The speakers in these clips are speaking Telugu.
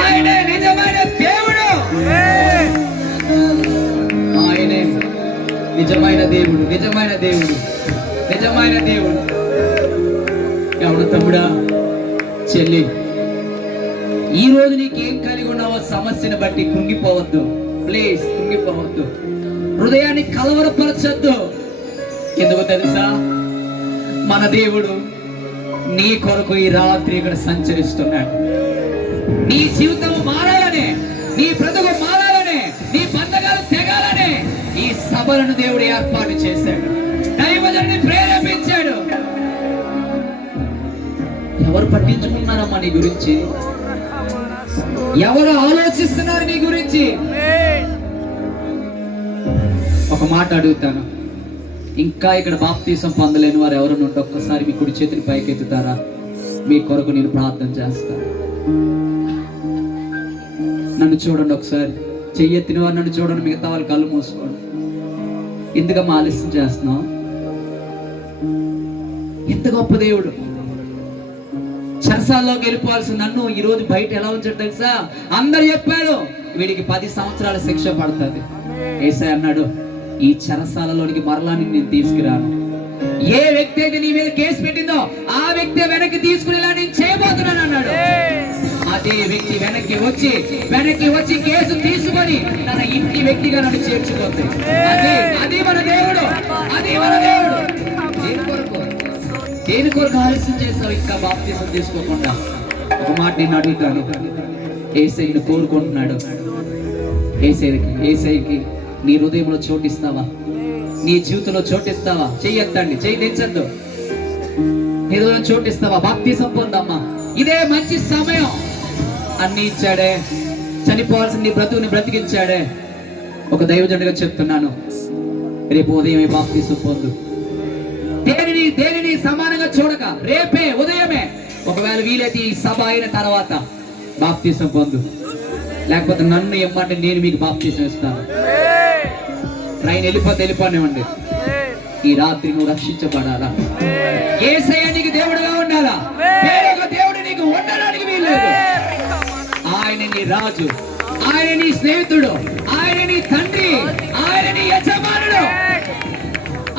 ఆయనే నిజమైన దేవుడు. ఆయనే నిజమైన దేవుడు, నిజమైన దేవుడు, నిజమైన దేవుడు. ఎవడు తమ్ముడా, చెల్లి, ఈ రోజు నీకేం కలిగి ఉన్నావో సమస్యను బట్టి కుంగిపోవద్దు. ప్లీజ్ కుంగిపోవద్దు, హృదయాన్ని కలవరపరచొద్దు. ఎందుకో తెలుసా, మన దేవుడు నీ కొరకు ఈ రాత్రి ఇక్కడ సంచరిస్తున్నాడు. నీ జీవితం మారాలనే, నీ బ్రతుకు మారాలనే, నీ బంధకాలు తెగాలనే ఈ సభలను దేవుడు ఏర్పాటు చేశాడు. దైవజనుడిని ప్రేరేపించాడు. ఎవరు పట్టించుకున్నారమ్మా నీ గురించి? ఎవరు ఆలోచిస్తున్నారు నీ గురించి? ఒక మాట అడుగుతాను, ఇంకా ఇక్కడ బాప్తీసం పొందలేని వారు ఎవరు నుండి ఒక్కసారి మీ కుడి చేతిని పైకెత్తుతారా? మీ కొరకు నేను ప్రార్థన చేస్తాను. నన్ను చూడండి ఒకసారి, చెయ్యెత్తిన వారు నన్ను చూడండి, మిగతా వాళ్ళు కళ్ళు మూసుకోండి. ఎందుకమ్మా ఆలస్యం చేస్తున్నావు? ఎంత గొప్ప దేవుడు. చెరసాల్లోకి వెళ్ళిపోవాల్సిన నన్ను ఈ రోజు బయట ఎలా ఉంచాడు తెలుసా? అందరు చెప్పాడు వీడికి 10 సంవత్సరాల శిక్ష పడుతుంది. యేసయ్య అన్నాడు, ఈ చెరసాలలోనికి మరలా నేను తీసుకురాను. ఏ వ్యక్తి అయితే నీ మీద కేసు పెట్టిందో ఆ వ్యక్తి వెనక్కి తీసుకునేలా నేను చేయబోతున్నాను అన్నాడు. అదే వ్యక్తి వెనక్కి వచ్చి కేసు తీసుకొని తన ఇంటి వ్యక్తిగా నన్ను చేర్చుకోతుంది. అది మన దేవుడు, అది మన దేవుడు. దేని కొరకు ఆలస్యం చేస్తావు ఇంకా బాప్తీసం తీసుకోకుండా? ఒక మాట నేను అడుగుతాను, యేసయ్యను కోరుకుంటున్నాడు. యేసయ్యకి నీ హృదయంలో చోటిస్తావా? నీ జీవితంలో చోటిస్తావా? చెయ్యొద్దండి, చెయ్యి తెచ్చద్దు. నీ హృదయం చోటిస్తావా? బాప్తీసం పొందమ్మా, ఇదే మంచి సమయం. అన్ని ఇచ్చాడే, చనిపోవాల్సిన నీ బ్రతుకుని బ్రతికించాడే. ఒక దైవజనుడిగా చెప్తున్నాను, రేపు ఉదయమే బాప్తీసం పొందు. దేనిని సమానంగా చూడక రేపే ఉదయమే, ఒకవేళ వీలైతే ఈ సభ అయిన తర్వాత బాప్తీసం పొందు. లేకపోతే నన్ను ఇమ్మంటే నేను మీకు బాప్తీసం ఇస్తాను. ట్రైన్ వెళ్ళిపోనివ్వండి. ఈ రాత్రి నువ్వు రక్షించబడాలా? యేసయ్య నీకు దేవుడుగా ఉండాలా? వేరొక దేవుడు నీకు ఉండడానికి వీల్లేదు. ఆయన నీ రాజు, ఆయన నీ స్నేహితుడు, ఆయన నీ తండ్రి, ఆయన నీ యజమానుడు.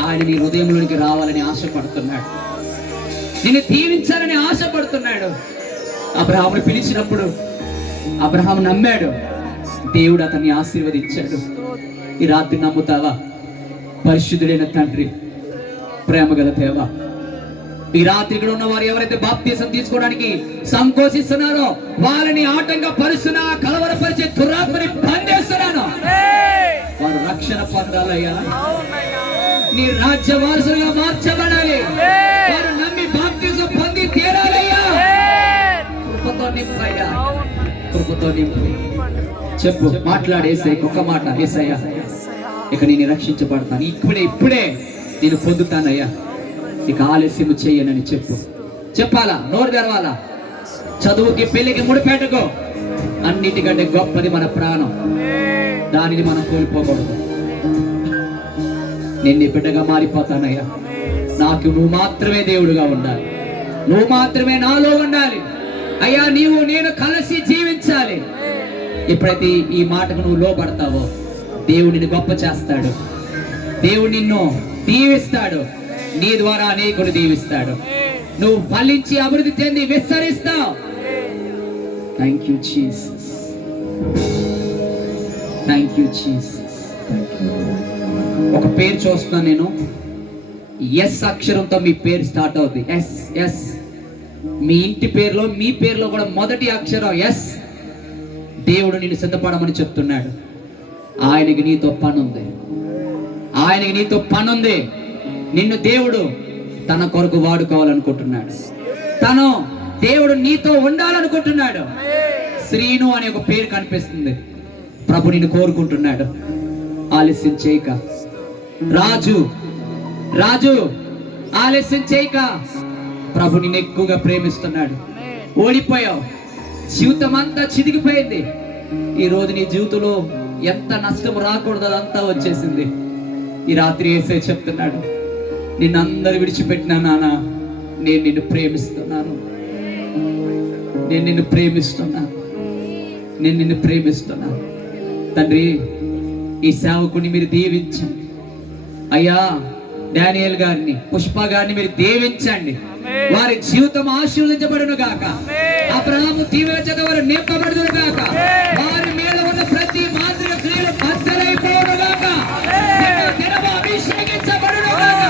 ఆయన నీ హృదయంలోనికి రావాలని ఆశపడుతున్నాడు, నిన్ను దీవించాలని ఆశపడుతున్నాడు. అబ్రహామును పిలిచినప్పుడు అబ్రహాము నమ్మాడు, దేవుడు అతన్ని ఆశీర్వదించాడు. ఈ రాత్రి నమ్ముతావా? పరిశుద్ధుడైన తండ్రి, ప్రేమగల దేవా, ఈ రాత్రి ఇక్కడ ఉన్న వారు ఎవరైతే బాప్తీసం తీసుకోవడానికి సంకోచిస్తున్నారో వాళ్ళని ఆటంగా పరుస్తున్నా, కలవరపరిచే దురాత్మని బంధిస్తున్నాను. వారు రక్షణ పొందాలయ్యా, నీ రాజ్య వారసులుగా మార్చబడాలి. వారు నమ్మి బాప్తీసం పొంది తీరాలయ్యా. కృపతో నింపయ్యా, కృపతో నింపు. చెప్పు, మాట్లాడేసే ఒక్క మాట, యేసయ్యా ఇక నేను రక్షించబడతాను, ఇప్పుడే నేను పొందుతానయ్యా, ఇక ఆలస్యం చేయనని చెప్పు. చెప్పాలా? నోరు తెరవాలా? చదువుకి పెళ్లికి ముడిపెట్టుకో. అన్నిటికంటే గొప్పది మన ప్రాణం, దానిని మనం కోల్పోకూడదు. నేను నీ బిడ్డగా మారిపోతానయ్యా. నాకు నువ్వు మాత్రమే దేవుడుగా ఉండాలి, నువ్వు మాత్రమే నాలో ఉండాలి అయ్యా. నీవు నేను కలిసి జీవించాలి. ఎప్పుడైతే ఈ మాటకు నువ్వు లోబడతావో దేవుడిని గొప్ప చేస్తాడు, దేవుడు నిన్ను దీవిస్తాడు, నీ ద్వారా అనేకులు దీవిస్తాడు. నువ్వు ఫలించి అభివృద్ధి చెంది విస్తరిస్తావు. Thank you Jesus, thank you Jesus. ఒక పేరు చూస్తున్నాను నేను, ఎస్ అక్షరంతో మీ పేరు స్టార్ట్ అవుతుంది. Yes yes. మీ ఇంటి పేరులో, మీ పేరులో కూడా మొదటి అక్షరం ఎస్. దేవుడు నిన్ను సిద్ధపడమని చెప్తున్నాడు. ఆయనకి నీతో పనుంది, ఆయనకి నీతో పనుంది. నిన్ను దేవుడు తన కొరకు వాడుకోవాలనుకుంటున్నాడు. దేవుడు నీతో ఉండాలనుకుంటున్నాడు. శ్రీను అనే ఒక పేరు కనిపిస్తుంది. ప్రభు నిన్ను కోరుకుంటున్నాడు. ఆలస్యం చేయక. రాజు ఆలస్యం చేయక. ప్రభు నిన్ను ఎక్కువగా ప్రేమిస్తున్నాడు. ఓడిపోయావు, జీవితం అంతా చిదిగిపోయింది. ఈ రోజు నీ జీవితంలో ఎంత నష్టం రాకూడదు అదంతా వచ్చేసింది. ఈ రాత్రి యేసయ్య చెప్తున్నాడు, నిన్నందరూ విడిచిపెట్టినా నాన్న, నేను నిన్ను ప్రేమిస్తున్నాను. నేను నిన్ను ప్రేమిస్తున్నా, నేను నిన్ను ప్రేమిస్తున్నా. తండ్రి, ఈ సేవకుని మీరు దీవించండి అయ్యా. డానియల్ గారిని, పుష్ప గారిని మీరు దీవించండి. వారి జీవితం ఆశీర్వదించబడును గాక. అబ్రహాము దీవెన చేత వారు నింపబడును గాక. వారి మీద ఉన్న ప్రతి మాంత్రిక క్రియలు బద్దలైపోవును గాక. దినము అభిషేకించబడును గాక.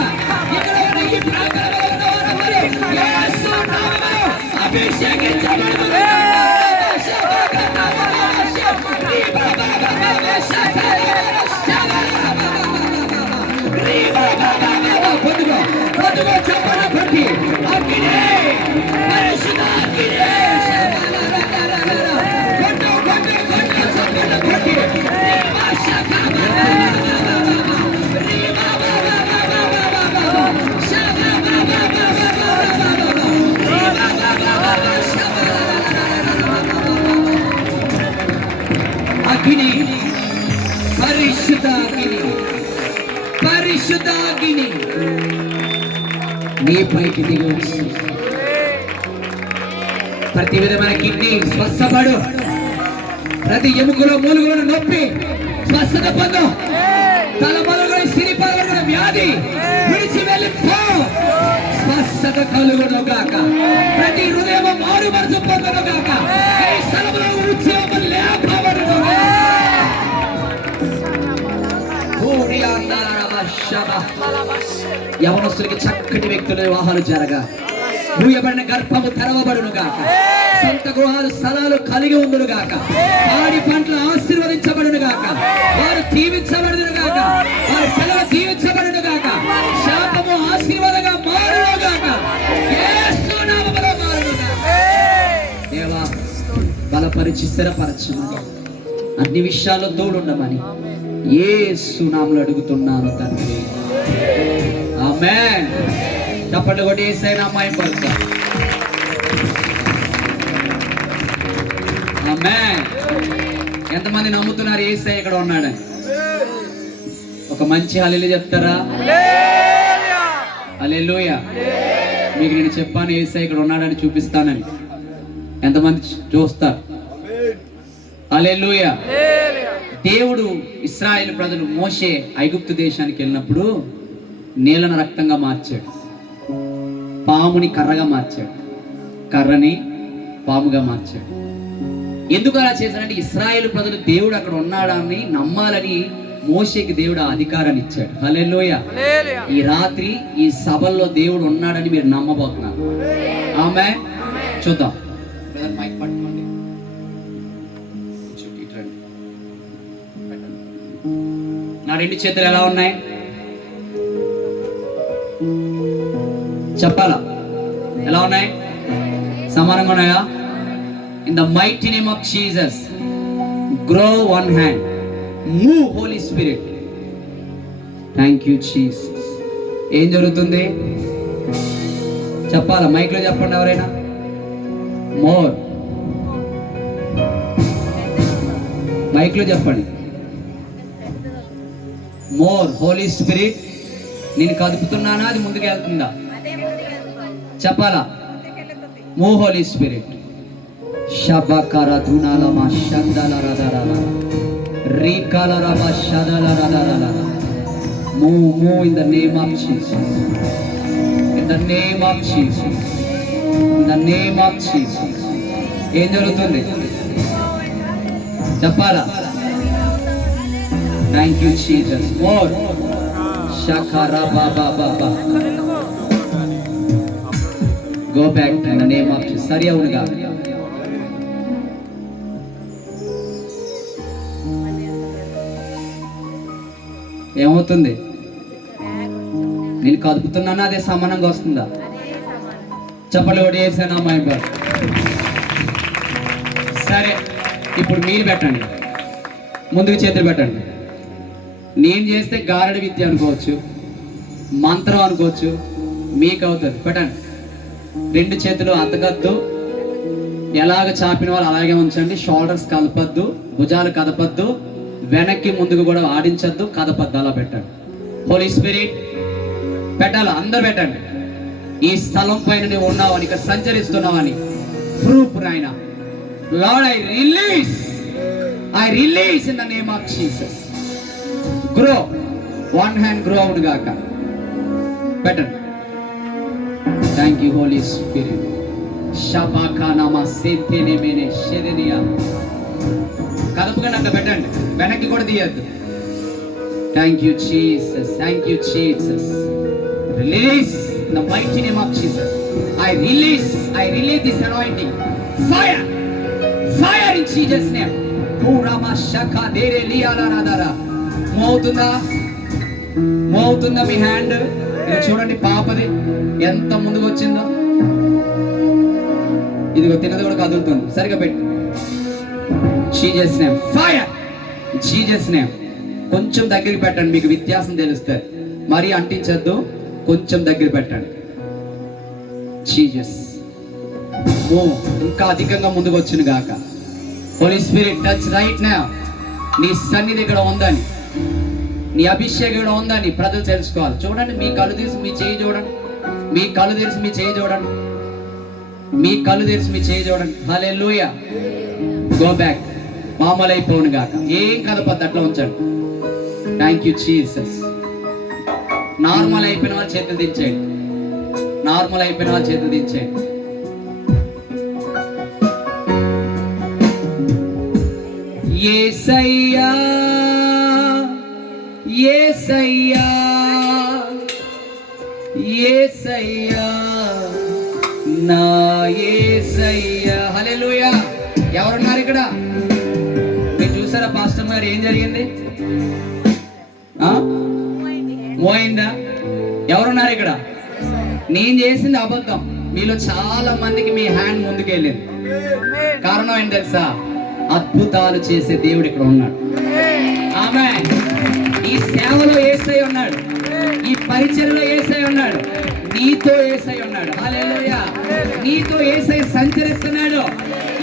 ఇక్కడ ఉన్న ఈ ప్రాంగణంలో ఉన్న వారందరూ యేసు నామములో అభిషేకించబడును గాక. పొద్దుగా చెప్పన కొట్టి అగ్ని, పరిశుద్ధ అగ్ని, కొట్టు కొట్టు కొట్టు చెప్పన కొట్టి అగ్ని, పరిశుద్ధ అగ్ని, పరిశుద్ధ అగ్ని నీ పైకి దిగి వచ్చి ప్రతి విధమైన కిడ్నీ స్వస్థపడు. ప్రతి ఎముకలో మూలుగులను నొప్పి స్వస్థత పొందు. తల మొదలుగా సిరిపాల వ్యాధి విడిచి వెళ్ళిపో. స్వస్థత కలుగును గాక. ప్రతి హృదయం మారు మనసు పొందును గాక. ఈ స్థలంలో ఉద్యోగం లేపబడును. యవనస్తులకి చక్కటి వ్యక్తుల వివాహాలు జరగా. మూయబడిన గర్భము తెరవబడును గాక. సొంత గృహాలు స్థలాలు కలిగి ఉండును గాక. వారి పంటలు ఆశీర్వదించబడును గాక. వారు దీవించబడును గాక. వారి పిల్లలు దీవించబడును గాక. శాపము ఆశీర్వాదంగా మారును గాక. యేసు నామములో మారును గాక. దేవా, బలపరిచి స్థిరపరచుమని, అన్ని విషయాల్లో తోడుండమని యేసు నామములో అడుగుతున్నాను తండ్రి. ఆమేన్. చప్పట్లు కొట్టి యేసయ్య నామమున పలుకుదాం. ఆమేన్. ఎంతమంది నమ్ముతున్నారు యేసయ్య ఇక్కడ ఉన్నాడని? ఒక మంచి హల్లెలూయా చెప్తారా? హల్లెలూయా. మీకు నేను చెప్పాను యేసయ్య ఇక్కడ ఉన్నాడని చూపిస్తానని. ఎంతమంది చూస్తారు? హల్లెలూయా. దేవుడు ఇశ్రాయేలు ప్రజలు మోషే ఐగుప్తు దేశానికి వెళ్ళినప్పుడు నీళ్లను రక్తంగా మార్చాడు, పాముని కర్రగా మార్చాడు, కర్రని పాముగా మార్చాడు. ఎందుకు అలా చేశాడంటే ఇశ్రాయేలు ప్రజలు దేవుడు అక్కడ ఉన్నాడని నమ్మాలని మోషేకి దేవుడు ఆ అధికారాన్ని ఇచ్చాడు. హల్లెలూయా. ఈ రాత్రి ఈ సభల్లో దేవుడు ఉన్నాడని మీరు నమ్మబోతున్నారు. ఆమేన్. చూద్దాం. మైక్ పట్టుకోండి. నా రెండు చేతులు ఎలా ఉన్నాయి చెప్పాలా? ఎలా ఉన్నాయి? సమానంగా ఉన్నాయా? In the mighty name of Jesus, grow one hand, move Holy Spirit. Thank you Jesus. ఏం జరుగుతుంది చెప్పాలా? మైక్ లో చెప్పండి ఎవరైనా. మోర్ మైక్ లో చెప్పండి. More Holy Spirit. నేను కదుపుతున్నానా, అది ముందుకు వెళ్తుందా? చెప్పాలా? Move Holy Spirit. షబకర దునాలమ షందల రదరల రీకల రబ షదల రదరల. Move in the name of Jesus. In the name of Jesus. In the name of Jesus. ఏం జరుగుతుంది చెప్పాలా? Thank you Jesus. మోర్ షకరా బాబా బాబా. Go back in the name of Jesus. సరి అవునుగా. ఏమవుతుంది? నేను కదుపుతున్నానా, అదే సమానంగా వస్తుందా? చెప్పలు కూడా వేసాను అమ్మాయి. సరే, ఇప్పుడు మీరు పెట్టండి, ముందుకు చేతులు పెట్టండి. నేను చేస్తే గారడి విద్య అనుకోవచ్చు, మంత్రం అనుకోవచ్చు, మీకు అవుతుంది. పెట్టండి. రెండు చేతులు అతకద్దు, ఎలాగ చాపిన వాళ్ళు అలాగే ఉంచండి. షోల్డర్స్ కదపద్దు, భుజాలు కదపద్దు, వెనక్కి ముందుకు కూడా ఆడించద్దు, కదపద్దు. అలా పెట్టండి. హోలీ స్పిరిట్ పెట్టాలి. అందరు పెట్టండి. ఈ స్థలం పైన నువ్వు ఉన్నావని, ఇక్కడ సంచరిస్తున్నావని, proof నాయనా. Lord, I release in the name of Jesus. Grow. One hand grow అవును గాక. Better. Thank you, Holy Spirit. Shabakana setene mene shedeniya. కలుపుగా అట్లా పెట్టండి, వెనక్కి కూడా తీయద్దు. Thank you Jesus, thank you Jesus. Release in the mighty name of Jesus. I release this anointing. Fire in Jesus name. పూరమా షకా దేరే లియాలారాదారా. మోవుతుందా మీ హ్యాండ్? ఇది చూడండి, పాపది ఎంత ముందుకు వచ్చిందో. ఇదిగో తిన్నది కూడా కదులుతుంది. సరిగా పెట్టు. Jesus name fire. Jesus name. కొంచెం దగ్గరికి పెట్టండి, మీకు వ్యత్యాసం తెలుస్తుంది. మరీ అంటించద్దు, కొంచెం దగ్గర పెట్టండి. జీసస్. ఓ ఇంకా అధికంగా ముందుకు వచ్చిన గాక. Holy Spirit touch right now. నీ సన్నిధి ఇక్కడ ఉందని, నీ అభిషేకం ఇక్కడ ఉందని ప్రజలు తెలుసుకోవాలి. చూడండి, మీ కళ్ళు తెరిచి మీ చేయి చూడండి. మీ కళ్ళు తెరిచి మీ చేయి చూడండి. మీ కళ్ళు తెరిచి మీ చేయి చూడండి. హల్లెలూయా. Go back. మామూలు అయిపోను గాక. ఏం కదపద్దు, అట్లా ఉంచండి. Thank you Jesus. నార్మల్ అయిపోయిన వాళ్ళు చేతులు దించేయండి. నార్మల్ అయిపోయిన వాళ్ళు చేతులు దించేయండి. యేసయ్యా యేసయ్యా యేసయ్యా నా యేసయ్యా. హల్లెలూయా. ఎవరున్నారు ఇక్కడ? మీరు చూసారా పాస్టర్ గారు ఏం జరిగింది? మోయిందా? ఎవరున్నారు ఇక్కడ? నేను చేసింది అబద్ధం. మీలో చాలా మందికి మీ హ్యాండ్ ముందుకు వెళ్ళింది. కారణం ఏంటి తెలుసా? అద్భుతాలు చేసే దేవుడు ఇక్కడ ఉన్నాడు. ఆమేన్. ఈ సేవలో యేసయ్య ఉన్నాడు, ఈ పరిచర్యలో యేసయ్య ఉన్నాడు, నీతో యేసయ్య ఉన్నాడు. హల్లెలూయా. నీతో యేసయ్య సంచరిస్తున్నాడు.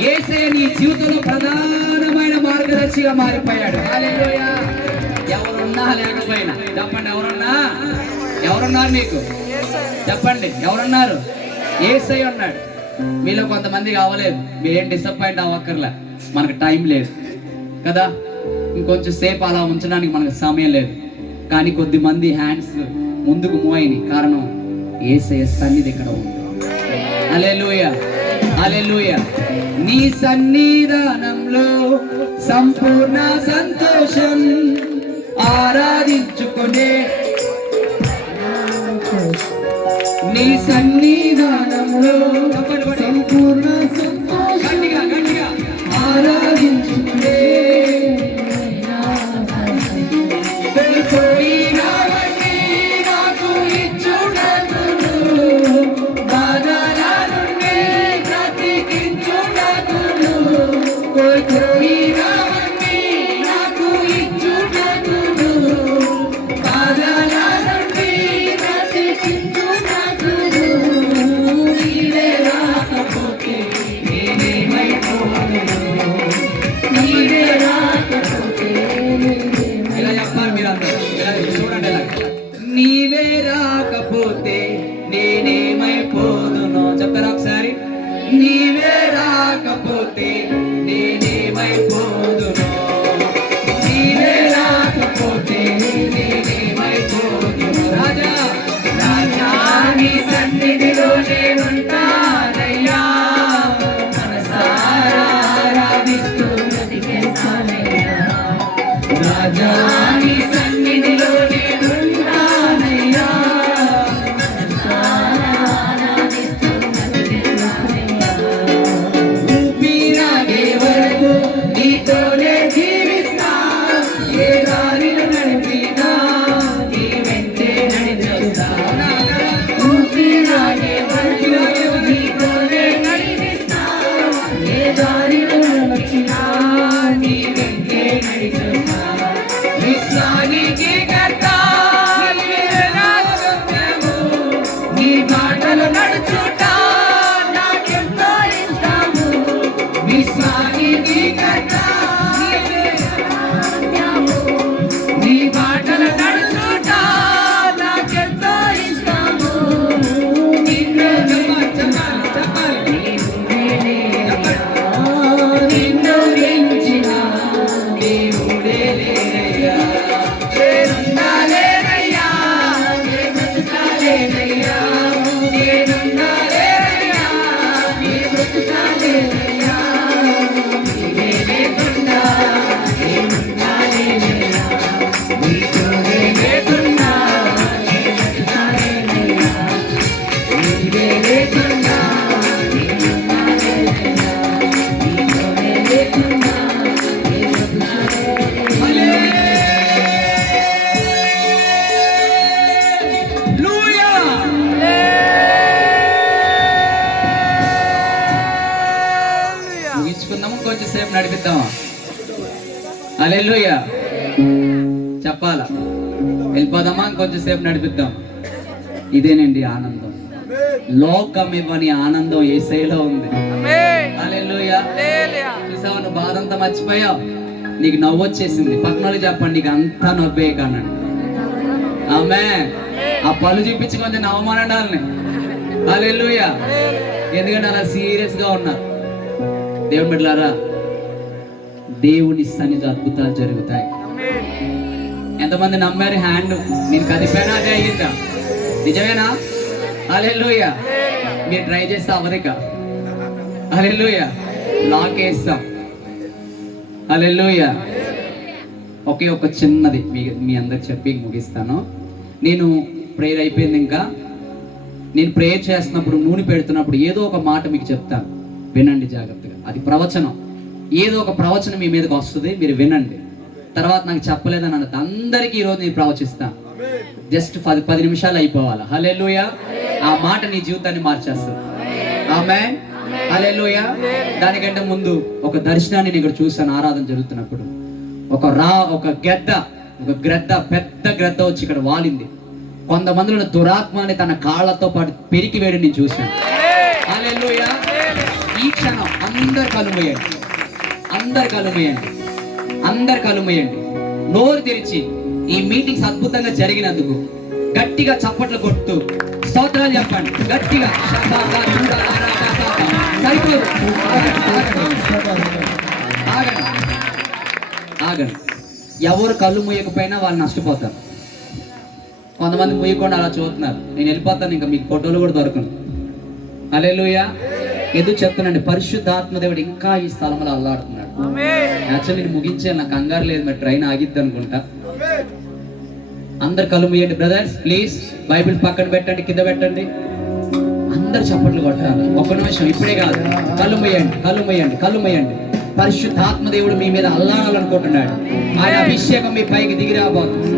యేసయ్య నీ జీవితంలో ప్రధానమైన మార్గదర్శిగా మారిపోయాడు. హల్లెలూయా. ఎవరున్నా లేకపోయినా చెప్పండి, ఎవరున్నారు మీకు? చెప్పండి, ఎవరున్నారు? యేసయ్య ఉన్నాడు. మీలో కొంతమంది కావలేదు, మీరేం డిసప్పాయింట్ అవ్వక్కర్లే. మనకు టైం లేదు కదా, ఇంకొంచెం సేపు అలా ఉంచడానికి మనకు సమయం లేదు. కానీ కొద్ది మంది హ్యాండ్స్ ముందుకు మోయని కారణం యేసయ్య సన్నిధి ఇక్కడ ఉంది. హల్లెలూయా, హల్లెలూయా. నీ సన్నిధానంలో సంపూర్ణ సంతోషం ఆరాధించుకునే, నీ సన్నిధానంలో సంపూర్ణ సంతోషం గట్టిగా ఆరాధించుకునే, నాకు ఇచ్చుటకును బాధల నుండి బ్రతికించుటకును, కోరినవన్నీ నాకు ఇచ్చుటకును బాధల నుండి బ్రతికించుటకును, నీవే రాకపోతే నేనేమైపోదును, నీవే రాకపోతే. ఇలా చెప్పాలి మీరందరూ. చూడండి, నీవే రాకపోతే నేనేమైపోదును. చెప్తారా ఒకసారి? నీవే రాకపోతే నేనేమైపోదును, నీవే రాకపోతే నేనేమైపోదును. రాజా రాజా నీ సన్నిధిలో నేనుంటానయ్యా, మనసారా ఆరాధిస్తూ బ్రతికేస్తానయ్యా. రాజా నీ సన్నిధిలో నేనుంటానయ్యా, మనసారా ఆరాధిస్తూ బ్రతికేస్తానయ్యా. ఊపిరాగే వరకు నీతోనే జీవిస్తా, ఏ దారిలో నడిపినా నీ వెంటే నడిచేస్తా. ఊపిరాగే వరకు నీతోనే నడిపిస్తా, ఏ దారిలో నడిచినా నీ వెంటే నడిచేస్తా. విశ్వానికి కర్త నీవే నా గమ్యము, నీ బాటలో నడుచుట నాకెంతో ఇష్టము. విశ్వానికి కర్త నీవే నా గమ్యము, నీ బాటలో నడుచుట నాకెంతో ఇష్టము. నిన్నే చెప్పాలి. ఇంకొంచెం సేపు నడిపిద్దామా? హల్లెలూయా చెప్పాలా? వెళ్ళిపోదామా? ఇంకొంచెం సేపు నడిపిద్దాం. ఇదేనండి ఆనందం. లోకం ఇవ్వని ఆనందం యేసయ్యలో ఉంది. హల్లెలూయా. చూసావా, నువ్వు బాధ అంతా మర్చిపోయావు, నీకు నవ్వు వచ్చేసింది. పక్కనోళ్ళు చెప్పండి, నీకు అంతా నవ్వే కనండి. ఆమేన్. ఆ పళ్ళు చూపించి కొంచెం నవ్వమనండి. హల్లెలూయా. ఎందుకంటే అలా సీరియస్ గా ఉన్నారు. దేవుని బిడ్డలారా, దేవుని సన్నిధిలో అద్భుతాలు జరుగుతాయి. ఎంతమంది నమ్మారు? హ్యాండ్ నేను కదిపోయినా అదే అయ్యిందా? నిజమేనా? హల్లెలూయా. మీరు ట్రై చేస్తే అమెరికా. హల్లెలూయా. లాక్ వేస్తాం. హల్లెలూయా. ఒకే ఒక చిన్నది మీ అందరికి చెప్పి ముగిస్తాను. నేను ప్రేయర్ అయిపోయింది. ఇంకా నేను ప్రేయర్ చేస్తున్నప్పుడు, నూనె పెడుతున్నప్పుడు ఏదో ఒక మాట మీకు చెప్తాను, వినండి జాగ్రత్తగా. అది ప్రవచనం. ఏదో ఒక ప్రవచనం మీ మీదకి వస్తుంది, మీరు వినండి. తర్వాత నాకు చెప్పలేదని అన్నది అందరికీ ఈరోజు నేను ప్రవచిస్తాను. జస్ట్ 10 నిమిషాలు అయిపోవాలి. హల్లెలూయా. ఆ మాట నీ జీవితాన్ని మార్చేస్తుంది. ఆమేన్. హల్లెలూయా. దానికంటే ముందు ఒక దర్శనాన్ని నేను ఇక్కడ చూసాను ఆరాధన జరుగుతున్నప్పుడు. ఒక గ్రద్ద, పెద్ద గ్రద్ద వచ్చి ఇక్కడ వాలింది. కొంతమందిలో దురాత్మని తన కాళ్ళతో పాటు పెరికి వేడి నేను చూశాను. హల్లెలూయా. ఈ క్షణం అందరు కలుమేయండి. నోరు తెరిచి ఈ మీటింగ్స్ అద్భుతంగా జరిగినందుకు గట్టిగా చప్పట్లు కొడుతూ స్తోత్రాలు చెప్పండి. గట్టిగా సరిపోదు. ఆగండి. ఎవరు కళ్ళు మూయకపోయినా వాళ్ళు నష్టపోతారు. కొంతమంది మూయకుండా అలా చూస్తున్నారు. నేను వెళ్ళిపోతాను, ఇంకా మీకు ఫోటోలు కూడా దొరకను. హల్లెలూయా. ఎందుకు చెప్తానండి, పరిశుద్ధాత్మ దేవుడు ఇంకా ఈ స్థలంలో అల్లాడుతున్నాడు. యాక్చువల్లీ నేను ముగించాను, నాకు కంగారు లేదు, మరి ట్రైన్ ఆగిద్ది అనుకుంటా. అందరు కళ్ళు మూయండి బ్రదర్స్ ప్లీజ్. బైబిల్ పక్కన పెట్టండి, కింద పెట్టండి. అందరు చప్పట్లు కొట్టాలి. ఒక్క నిమిషం, ఇప్పుడే కాదు. కళ్ళు మూయండి. పరిశుద్ధాత్మ దేవుడు మీ మీద అల్లాడాలనుకుంటున్నాడు. ఆయన అభిషేకం మీ పైకి దిగి రాబోతుంది.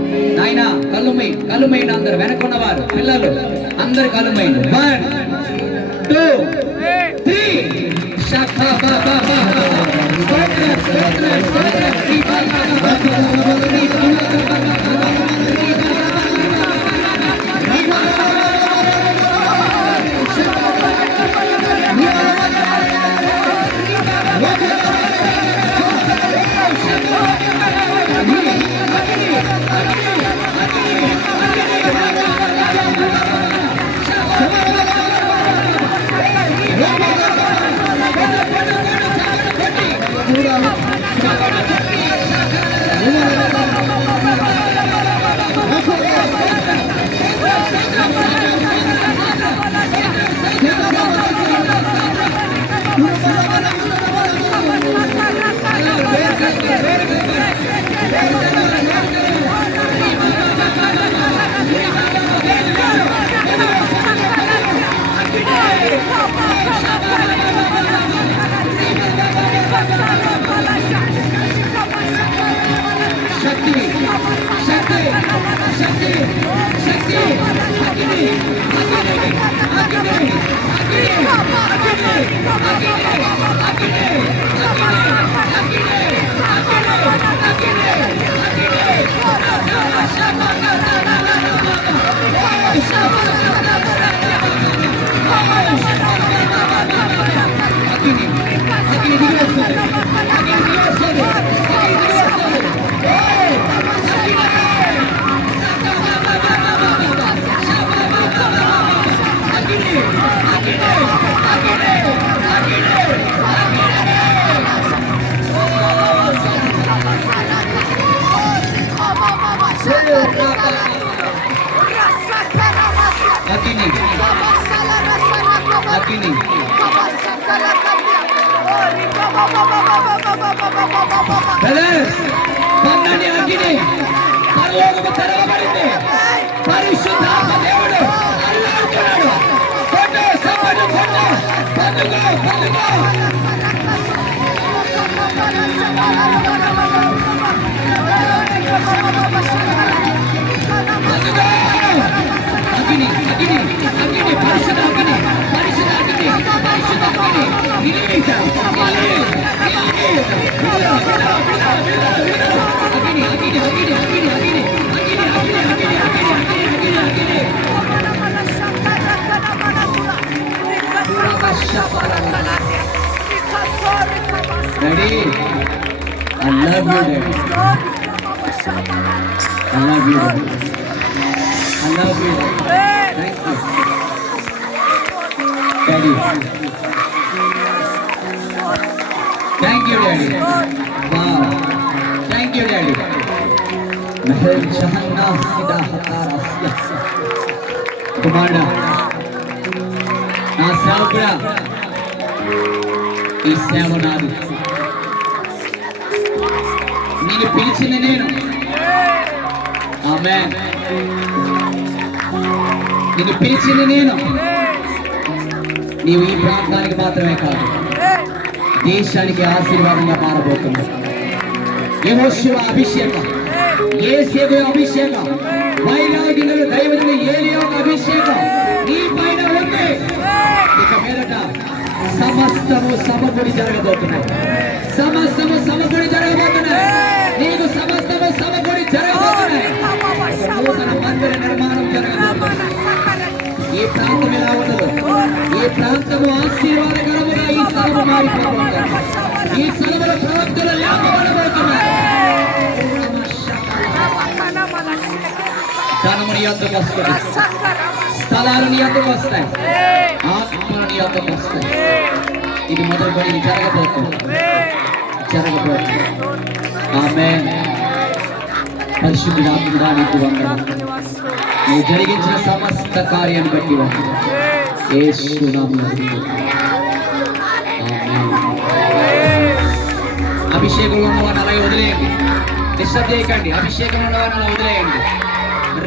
ఆయన కళ్ళు మూయండి. అందరు వెనక్కున్నవారు, పిల్లలు అందరు కళ్ళు మూయండి. 1 2 3 పరిశుద్ధాత్మ దేవుడు అల్లాడుతున్నాడు. పరిశుద్ధ I love you, Daddy. I love you, Daddy. I love you, Daddy. Thank you, Daddy. Thank you, Daddy. Wow. Thank you, Daddy. Mahal Jahana Sida Hatara. Kumanda. Na సేవకుడా ఈ సేవ నాది. నేను పిలిచిన నేను. ఆమేన్. నేను పిలిచిన నేను. నీవు ఈ ప్రాంతానికి మాత్రమే కాదు, దేశానికి ఆశీర్వాదంగా మారబోతున్నావు. యెహోషువ అభిషేకం, యేసేపు అభిషేకం, వైరాగ్యుల దైవజనుల ఏలియా అభిషేకం నీ పైన ఉంది. ఇక మీదట సమస్తము సమకూడి జరగబోతున్నాయి. సమస్తము సమకూడి జరగబోతున్నాయి. నీకు సమస్తము సమకూడి జరగబోతున్నాయి. నూతన మందిర నిర్మాణం జరగబోతుంది. ఈ ప్రాంతం ఎలా ఉండదు, ఈ ప్రాంతము ఆశీర్వాదకరముగా ఈ స్థలము మారిపోతుంది. ఈ స్థలములో ప్రవక్తలు లేపబడబోతున్నారు. ధనము నీ యొద్దకు వస్తుంది, స్థలాలు నీ యొద్దకు వస్తాయి, ఆత్మలు నీ యొద్దకు వస్తాయి. ఇది మొదలుకొని జరగబోతుంది. ఆమేన్. పరిశుద్ధుడా నీకు వందనాలు. నువ్వు జరిగించిన సమస్త కార్యాన్ని బట్టి వందనాలు. యేసు నామములో ఆమేన్. అభిషేకంలో ఉన్నవాడిని అలాగే వదిలేయండి, డిస్టర్బ్ చేయకండి. అభిషేకంలో ఉన్నవాడిని అలా వదిలేయండి.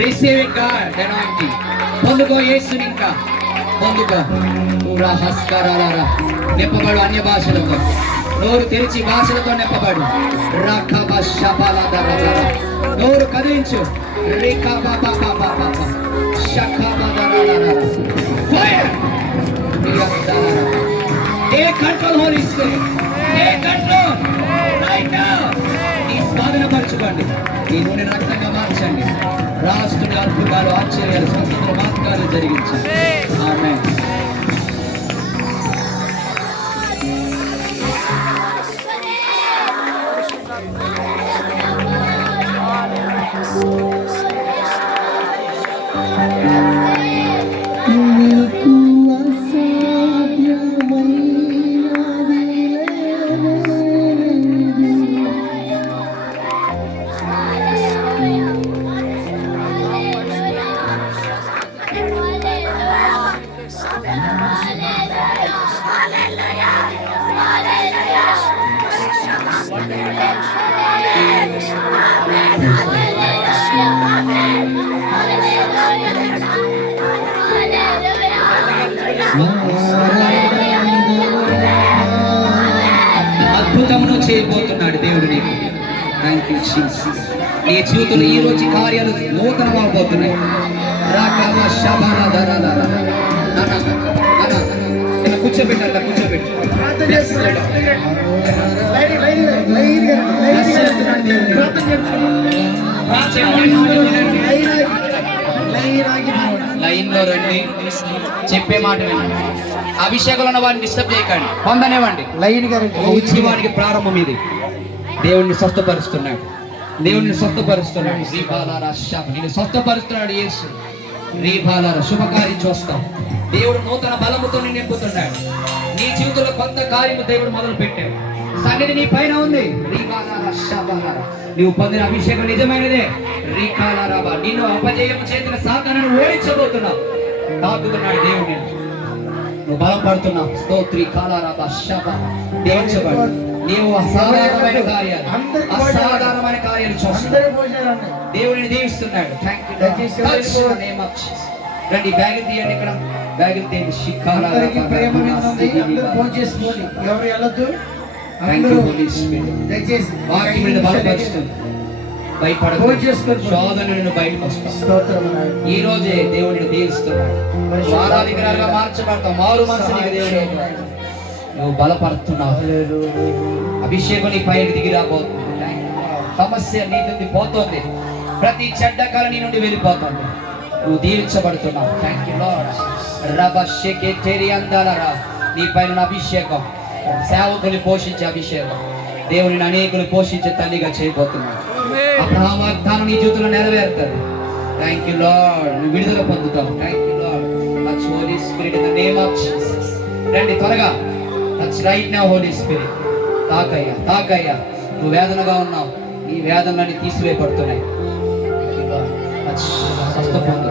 Receiving God anointing. పొందుకో యేసుని, ఇంకా పొందుకో. పూరా హస్కారాలారా నింపబడు అన్య భాషలతో, నోరు తెరిచి భాషలతో నింపబడు. రకబ శబలదరదర నోరు కదిలించు. రికబబబబబబ శకబదరదర fire. Take control Holy Spirit, take control right now. నీ స్వాధీనపరచుకోండి. ఈ నూనె రక్తంగా మార్చండి. రాష్ట్రుల అద్భుతాలు, ఆశ్చర్యాలు, స్వతంత్ర మాత్కాలు జరిగించండి. ఆమేన్. అద్భుతమును చేయబోతున్నాడు దేవుడు నీకు. Thank you Jesus. నీ జీవితంలో ఈ రోజు కార్యాలు నూతనం అవబోతున్నాయి. కూర్చోబెట్టాల, కూర్చోబెట్టి లైన్ లో రండి. చెప్పే మాట వినండి. అభిషేకంలో ఉన్న వాడిని డిస్టర్బ్ చేయకండి, పొందనివ్వండి. లైన్ గా వచ్చి వాడికి ప్రారంభం ఇది. దేవుణ్ణి స్వస్థపరుస్తున్నాడు, దేవుణ్ణి స్వస్థపరుస్తున్నాడు. నేను స్వస్థపరుస్తున్నాడు యేసు. రీబాలార శుభకార్యం చూస్తాం. దేవుడు నూతన బలముతో నింపుతున్నాడు. నీ జీవితంలో కొత్త కార్యము దేవుడు మొదలు పెట్టాడు. సన్నిధి నీ పైన ఉంది. నువ్వు పొందిన అభిషేకం నిజమైనదే. రీకాలారాబా నిన్ను అపజయము చేసిన సాతానును ఓడించబోతున్నావు. తాకుతున్నాడు దేవుడు. నువ్వు బలం పడుతున్నావు. స్తోత్రి కాలారాబా శబ దేవించబడు. నీవు అసాధారణమైన కార్యాలు, అసాధారణమైన కార్యాలు చూస్తున్నావు. దేవుడిని దీవిస్తున్నాడు. రండి, బ్యాగ్ తీయండి. ఇక్కడ బ్యాగ్ తీయండి. ఈ రోజే దేవుడిని దీవిస్తున్నాడు. వారాధికారులుగా మార్చబడతావు. మారు మనసుని దేవుడు నువ్వు బలపడుతున్నావు. అభిషేకం నీ పైకి దిగి రాబోతుంది. సమస్య నీ నుండి పోతుంది. ప్రతి చెడ్డ కళ నీ నుండి వెళ్ళిపోతుంది. నువ్వు దీవించబడుతున్నావు. Thank you lord. నీ పైన అభిషేకం, సేవకుని పోషించే అభిషేకం, దేవుని అనేకులు పోషించే తల్లిగా చేయబోతున్నాడు. అబ్రహాం వాగ్దానం నీ జీవితంలో నెరవేరుతాడు. Thank you lord. నువ్వు విడుదల పొందుతావు. Thank you Lord. Touch Holy Spirit in the name of Jesus. రండి త్వరగా. Touch right now Holy Spirit. తాకయ్యా, తాకయ్యా. నువ్వు వేదనగా ఉన్నావు, నీ వేదనలన్నీ తీసివేయబడుతున్నాయి. స్వస్థ పొందు.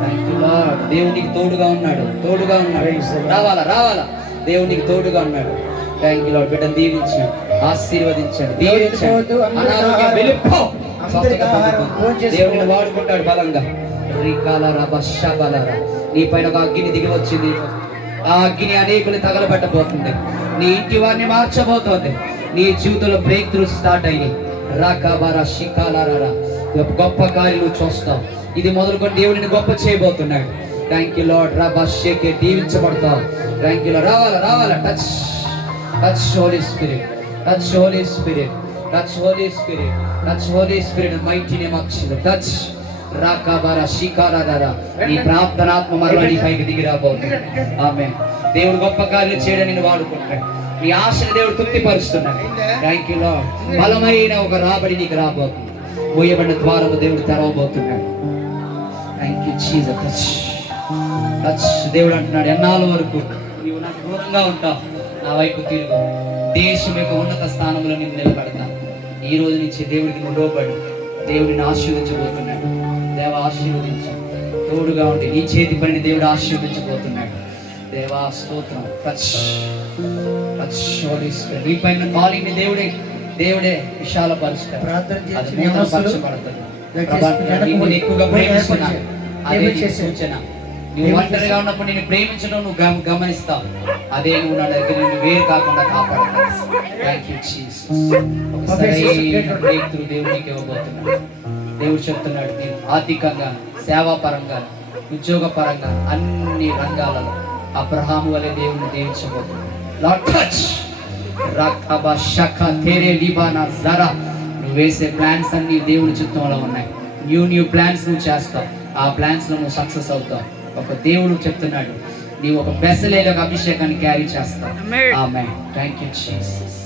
Thank you Lord. దేవునికి తోడుగా ఉన్నాడు, తోడుగా ఉన్నాడు. రావాలా, రావాలా. దేవునికి తోడుగా ఉన్నాడు. Thank you lord. బిడ్డను దీవించాడు, ఆశీర్వదించాడు, దీవించాడు. అనారోగ్యం వెళ్ళిపో. దేవుడిని వాడుకుంటాడు బలంగా. నీ పైన ఒక అగ్ని దిగి వచ్చింది. ఆ అగ్ని అనేకులు తగలబెట్టబోతుంది. నీ ఇంటి వారిని మార్చబోతోంది. నీ జీవితంలో బ్రేక్ త్రూ స్టార్ట్ అయ్యి రాకాబారా షికాలారా గొప్ప కార్యాలు చూస్తావు. ఇది మొదలుకొని దేవుడిని గొప్ప చేయబోతున్నాడు. Thank you Lord. రాబా షేకే దీవించబడతావు. Thank you Lord. రావాలా, రావాలా. Touch touch Holy Spirit, touch Holy Spirit, touch Holy Spirit, touch Holy Spirit in mighty name of Jesus. Touch రాకాబారా షికాలారా. నీ ప్రార్థనాత్మ మరలా నీ పైకి దిగి రాబోతుంది. ఆమేన్. దేవుడు గొప్ప కార్యాలు చేయడం నిన్ను వాడుకుంటాడు. నీ ఆశను దేవుడు తృప్తిపరుస్తున్నాడు. Thank you lord. బలమైన ఒక రాబడి నీకు రాబోతుంది. మూయబడిన ద్వారము దేవుడు తెరవబోతున్నాడు. Thank you Jesus. Touch touch. దేవుడు అంటున్నాడు, ఎన్నాళ్ళ వరకు నీవు నాకు దూరంగా ఉంటావు, నా వైపు తిరుగు. దేశం యొక్క ఉన్నత స్థానంలో నేను నిలబడతాను. ఈ రోజు నుంచి దేవుడికి నువ్వు లోబడి దేవుడిని ఆశీర్వదించబోతున్నాడు. దేవ ఆశీర్వదించు, తోడుగా ఉండి నీ చేతి పనిని దేవుడు ఆశీర్వదించబోతున్నాడు. దేవా స్తోత్రం. Touch touch Holy Spirit. నీ పైన కాలింగ్ దేవుడే దేవుడే విశాలపరుస్తాడు. ఎక్కువగా ప్రేమిస్తున్నా అదే సూచన. నువ్వు ఒంటరిగా ఉన్నప్పుడు నేను ప్రేమించడం నువ్వు గమనిస్తావు. అదే నువ్వు నా దగ్గర నిన్ను వేరు కాకుండా కాపాడతావు. Thank you Jesus. దేవునికి ఇవ్వబోతున్నాడు. దేవుడు చెప్తున్నాడు, నేను ఆర్థికంగా, సేవా పరంగా, ఉద్యోగ పరంగా అన్ని రంగాలలో అబ్రహాము వలె దేవుని దీవించబోతున్నాడు. లార్డ్ టచ్ రాఖబా షక తేరే లిబానా జరా. నువ్వు వేసే ప్లాన్స్ అన్ని దేవుని చిత్తంలో ఉన్నాయి. న్యూ ప్లాన్స్ నువ్వు చేస్తావు. ఆ ప్లాన్స్ లో నువ్వు సక్సెస్ అవుతావు. ఒక దేవుడు చెప్తున్నాడు, నీవు ఒక బెసలేల అభిషేకాన్ని క్యారీ చేస్తావు. Amen. Thank you Jesus.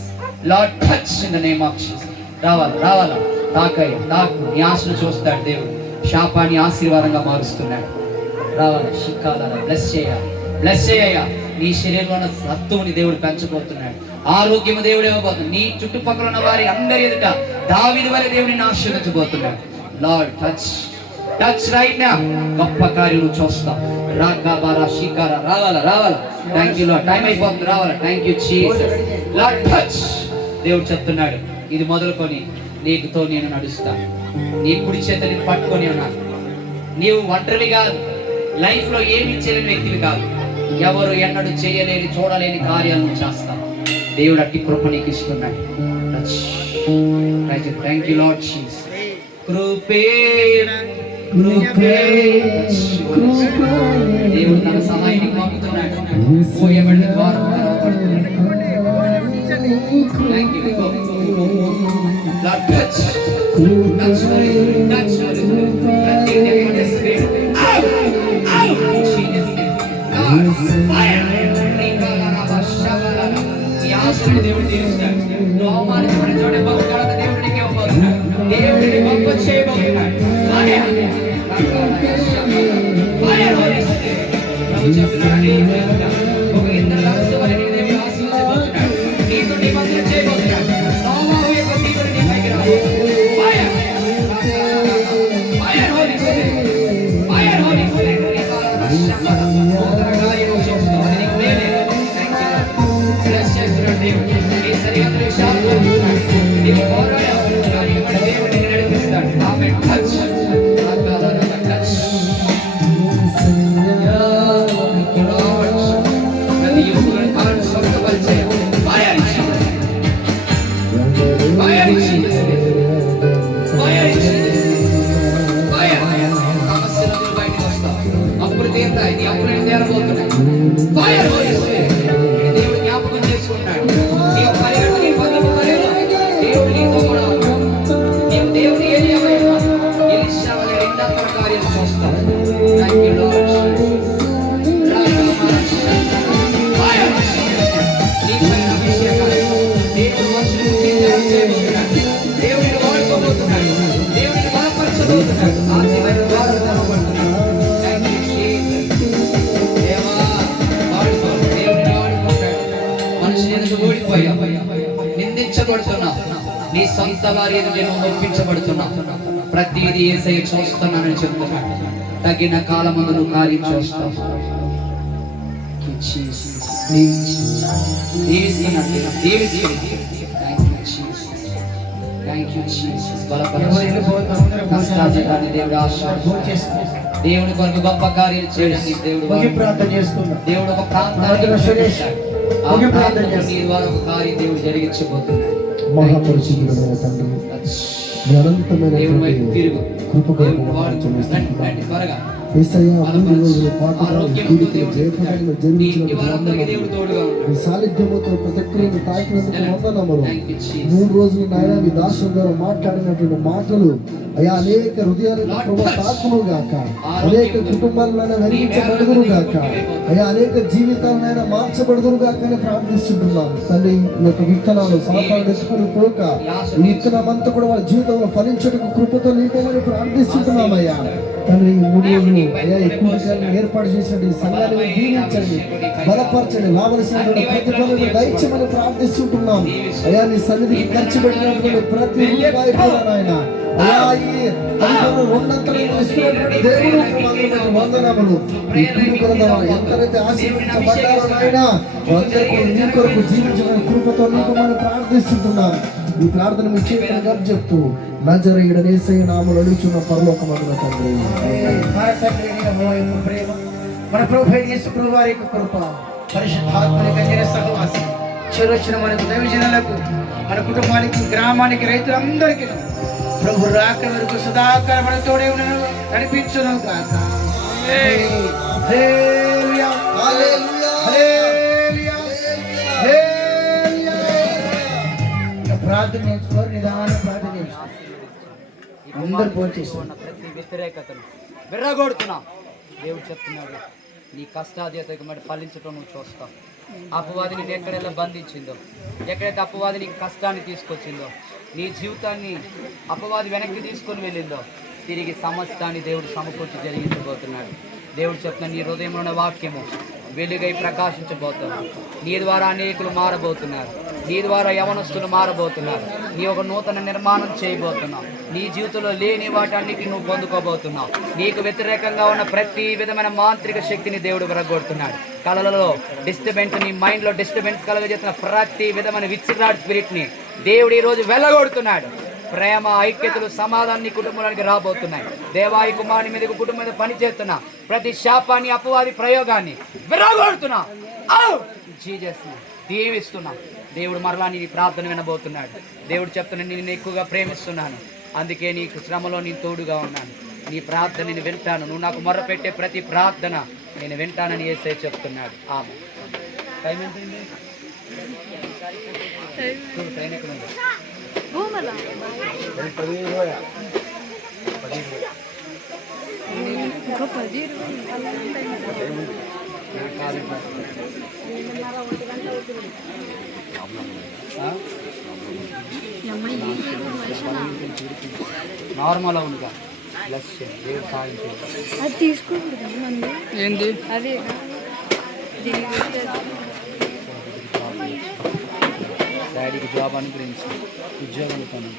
Lord touch in the name of Jesus. రావాలా, రావాలా. తాకయ్య, తాకు. నీ ఆశను చూస్తాడు దేవుడు. శాపాన్ని ఆశీర్వాదంగా మారుస్తున్నాడు. రావాలా. శిఖాలను బ్లెస్ చేయాలి, బ్లెస్ చేయ. నీ శరీరంలో ఉన్న సత్తువుని దేవుడు పెంచబోతున్నాడు. ఆరోగ్యము దేవుడు ఇవ్వబోతున్నాడు. నీ చుట్టుపక్కల ఉన్న వారి అందరి ఎదుట దావీదు వలె దేవుడిని ఆశీర్వదించబోతున్నాడు. Lord touch touch right now. గొప్ప కార్యాలు చూస్తాం. రాకాబారా షికారా. రావాలా, రావాలా. Thank you lord. టైం అయిపోతుంది. రావాలా. Thank you Jesus. Lord touch. దేవుడు చెప్తున్నాడు, ఇది మొదలుకొని నీకుతో నేను నడుస్తా. నీ కుడి చేతిని పట్టుకొని ఉన్నాను. నీవు ఒంటరివి కాదు, లైఫ్ లో ఏమి చేయలేని వ్యక్తివి కాదు. ఎవరు ఎన్నడూ చేయలేని, చూడలేని కార్యాలను చేస్తావు. దేవుడు అట్టి కృప నీకు ఇస్తున్నాడు. Thank you Lord Jesus. కృపే కృపే. దేవుడు తన సహాయాన్ని పంపుతున్నాడు. పోయబడిన ద్వారా thank you Lord touch touch touch దేవుడు తీరుస్తాడు. నువ్వు అవమానించబడిన చోట బహుకాలత దేవుడు నీకు ఇవ్వబోతున్నాడు. దేవుడిని గొప్ప చేయబోతున్నాడు. ఒక ఇద్దరు లక్షలు దేవుడు ఆశీర్వదించబోతున్నాడు. నీతో నిబంధన చేయబోతున్నాడు. నోవాహు యొక్క దీవులు నీ పైకి రాబోతున్నాడు. అప్పులు తీరుతాయి. నీ అప్పులు తీరబోతున్నాయి. దేవుడు జ్ఞాపకం చేసుకుంటాడు. నీ పరిగెత్త, నీ పనులు దేవుడు నీతో కూడా ఆశీర్వాద ద్వారాలు తెరవబడుతున్నాయి. Thank you, Jesus. దేవా, వాడుకో. దేవుని వాడుకుంటాడు. మనిషి ఎందుకు ఓడిపోయా, నిందించబడుతున్నా, నీ సొంత వారి ఎదుట నువ్వు ఒప్పించబడుతున్నా, ప్రతిదీ యేసయ్య చూస్తున్నానని చెప్తున్నాడు. తగిన కాలమందు నువ్వు కార్యం చేస్తావు. దేవుని కొరకు గొప్ప కార్యం చేయడానికి దేవుడు ప్రార్థన చేస్తున్నా. దేవుడు ఒక ప్రాంతాన్ని నీ ద్వారా ఒక కార్యం దేవుడు జరిగించబోతున్నాడు. మహాపరిశుద్ధుడైన తండ్రి, మీ అనంతమైన కృప త్వరగా సాన్నిధ్యముతో ప్రతి ఒక్కరిని తాకినందుకు వందనములు. 3 రోజులు నాయన మీ దాసుల ద్వారా మాట్లాడినటువంటి మాటలు అయ్యా అనేక హృదయాలను ప్రభు తాకును గాక, అనేక కుటుంబాలను వెలిగించబడుదురు గాక, అయ్యా అనేక జీవితాలనైనా మార్చబడుదురు గాక అని ప్రార్థిస్తుంటున్నాను తండ్రి. ఈ యొక్క విత్తనాలు సాతాను ఎత్తుకుని పోక ఈ విత్తనమంతా కూడా వాళ్ళ జీవితంలో ఫలించడానికి కృపతో నింపమని ప్రార్థిస్తుంటున్నామయ్యా తండ్రి. 3 రోజులు అయ్యా ఎక్కువ ఏర్పాటు చేసినట్టు ఈ సంఘాన్ని దీవించండి, బలపరచండి, రావలసినటువంటి ప్రతిఫలను దయచేయమని ప్రార్థిస్తుంటున్నాం అయ్యా. నీ సన్నిధికి ఖర్చు పెట్టినటువంటి ప్రతి రూపాయి కూడా నాయన అయ్యా ఈ రెండంతలను ఇస్తున్నటువంటి దేవుడు వందనములు. ఈ ఎంతైతే ఆశీర్వదించబడ్డారో నాయన అందరికీ నీ కొరకు జీవించడానికి కృపతో నింపమని ప్రార్థిస్తుంటున్నాం. ఈ ప్రార్థన మీ చేతులను చెప్తూ నజరేయుడైన యేసయ్య నామములో అడుగుచున్న పరలోకమందున తండ్రి. ప్రేమ, మన ప్రభువైన యేసు ప్రభువు వారి యొక్క కృప, పరిశుద్ధాత్మని కన్యక సహవాసం చెరొచ్చిన మనకు దైవజనులకు, మన కుటుంబానికి, గ్రామానికి, రైతులందరికీ ప్రభు రాక వరకు సదాకాలం మన తోడే నడిపించును గాక. హల్లెలూయా, హల్లెలూయా, హల్లెలూయా, హల్లెలూయా. ప్రార్థన చేసుకోవాలి, నిదానం ప్రార్థన చేసుకోవాలి. అందరూ పోల్చేస్తున్నా ప్రతి వ్యతిరేకతను విర్రగొడుతున్నా. దేవుడు చెప్తున్నాడు, నీ కష్టాధ్యతకు మరి ఫలించటం నువ్వు చూస్తావు. అపవాది నీకు ఎక్కడెలా బంధించిందో, ఎక్కడైతే అపవాది నీకు కష్టాన్ని తీసుకొచ్చిందో, నీ జీవితాన్ని అపవాది వెనక్కి తీసుకొని వెళ్ళిందో, తిరిగి సమస్తాన్ని దేవుడు సమకూర్చి జరిగించబోతున్నాడు. దేవుడు చెప్తున్న నీ హృదయంలో ఉన్న వాక్యము వెలుగై ప్రకాశించబోతావు. నీ ద్వారా అనేకులు మారబోతున్నారు, నీ ద్వారా యవనస్తులు మారబోతున్నారు. నీ ఒక నూతన నిర్మాణం చేయబోతున్నావు. నీ జీవితంలో లేని వాటన్నిటిని నువ్వు పొందుకోబోతున్నావు. నీకు వ్యతిరేకంగా ఉన్న ప్రతి విధమైన మాంత్రిక శక్తిని దేవుడు విరగొడుతున్నాడు. కళలలో డిస్టర్బెన్స్, నీ మైండ్లో డిస్టర్బెన్స్ కలగజేస్తున్న ప్రతి విధమైన విచ్చిరాడ్ స్పిరిట్ని దేవుడు ఈరోజు వెళ్ళగొడుతున్నాడు. ప్రేమ, ఐక్యతలు, సమాధాన్ని కుటుంబానికి రాబోతున్నాయి. దేవాయి కుమారుని మీద కుటుంబం మీద పనిచేస్తున్నా ప్రతి శాపాన్ని, అపవాది ప్రయోగాన్ని విరగొడుతున్నా. జీసస్ని దీవిస్తున్నా. దేవుడు మరలా నీ ప్రార్థన వినబోతున్నాడు. దేవుడు చెప్తున్నా, నేను ఎక్కువగా ప్రేమిస్తున్నాను, అందుకే నీకు శ్రమలో నేను తోడుగా ఉన్నాను. నీ ప్రార్థన నేను వింటాను, నువ్వు నాకు మొర్ర పెట్టే ప్రతి ప్రార్థన నేను వింటానని యేసయ్య చెప్తున్నాడు. ఆమె టైం ఏంటండి? ట్రైన్ ఎక్కడ ఉంది? నార్మల్ అవునుగా దేవుడు సాధించాడు. అది తీసుకోకూడదు ఏంటి అదే డాడీకి జాబ్ అనుగ్రహించి ఉద్యోగం పని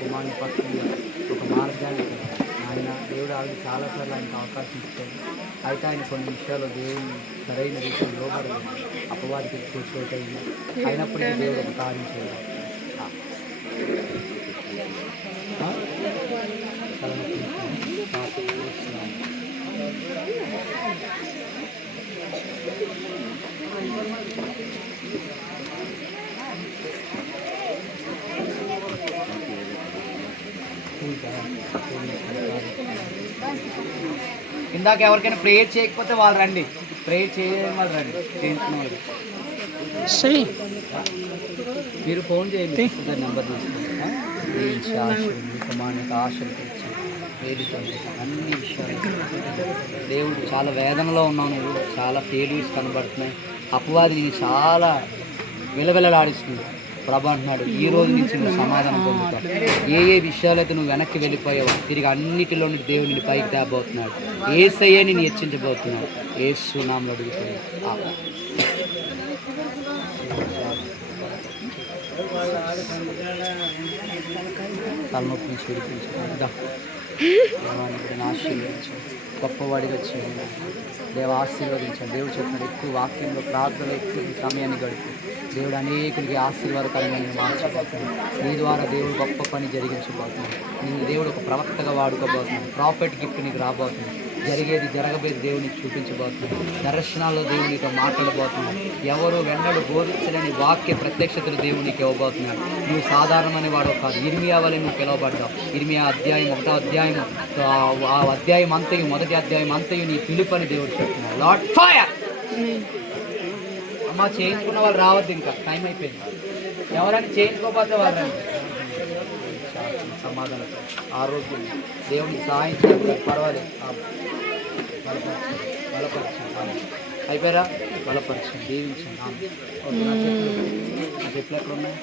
కుమారుని పక్కన ఒక మార్గానికి ఆయన దేవుడు ఆవిడ చాలాసార్లు ఆయనకు అవకాశం ఇచ్చాడు. అయితే ఆయన కొన్ని విషయాల్లో దేవుని సరైన రీతిలో లోపడలేదు, అపవాదికి ఎక్కువ చోటు అయింది. అయినప్పటికీ దేవుడు ఒక కార్యం చేయాలి. ఇందాక ఎవరికైనా ప్రేయర్ చేయకపోతే వాళ్ళు రండి, ప్రేయర్ చేయని వాళ్ళు రండి, చేయించుకున్న వాళ్ళు. మీరు ఫోన్ చేయండి, నెంబర్ తీసుకుంటాను. కుమారునికి ఆశలు తెచ్చి వేడుకండి అన్ని విషయాలు. దేవుడు చాలా వేదనలో ఉన్నావు, నువ్వు చాలా ఫెయిల్యూర్స్ కనబడుతున్నాయి, అపవాది నేను చాలా విలవిలలాడిస్తుంది. ప్రభు అంటున్నాడు, ఈ రోజు నుంచి నువ్వు సమాధానం పొందుతావు. ఏ ఏ విషయాలైతే నువ్వు వెనక్కి వెళ్ళిపోయావో తిరిగి అన్నిటిలో నుండి దేవుడు నిన్ను పైకి తేబోతున్నాడు. యేసయ్యే నిన్ను హెచ్చించబోతున్నాడు. యేసు నామములో అడుగుతున్నాడు. తలనొప్పి నుంచి విడిపించు, ఆశీర్వదించండి, గొప్పవాడిగా చేయండి. దేవ ఆశీర్వదించండి. దేవుడు చెప్పినాడు, ఎక్కువ వాక్యంలో ప్రార్థనలో ఎక్కువ సమయాన్ని గడుపు. దేవుడు అనేకులకి ఆశీర్వాదకరంగా నేను మార్చబోతున్నాను. నీ ద్వారా దేవుడు గొప్ప పని జరిగించబోతున్నాడు. నేను దేవుడు ఒక ప్రవక్తగా వాడుకోబోతున్నాను. ప్రాఫిట్ గిఫ్ట్ నీకు రాబోతుంది. జరిగేది జరగబోయేది దేవునికి చూపించబోతున్నాడు. దర్శనాల్లో దేవునితో మాట్లాడబోతున్నాడు. ఎవరు వెన్నడు బోధించలేని వాక్య ప్రత్యక్షతలు దేవునికి ఇవ్వబోతున్నాడు. నువ్వు సాధారణమైన వాడు కాదు, ఇర్మియా వలె నువ్వు పిలువబడ్డావు. ఇర్మియా అధ్యాయం 1వ అధ్యాయం, ఆ అధ్యాయం అంతయు, మొదటి అధ్యాయం అంతయు నీ పిలుపని దేవుడు చెప్తున్నాడు. Lord fire. అమ్మ చేయించుకున్న వాళ్ళు రావద్దు, ఇంకా టైం అయిపోయింది. ఎవరైనా చేయించుకోకపోతే వాళ్ళు సమాధానం, ఆరోగ్యం, దేవునికి సహాయం చేస్తారు. పర్వాలేదు, బలపరచండి. అయిపోయారా? బలపరచండి, దీవించండి. నా చెట్లు ఎక్కడ ఉన్నాయి?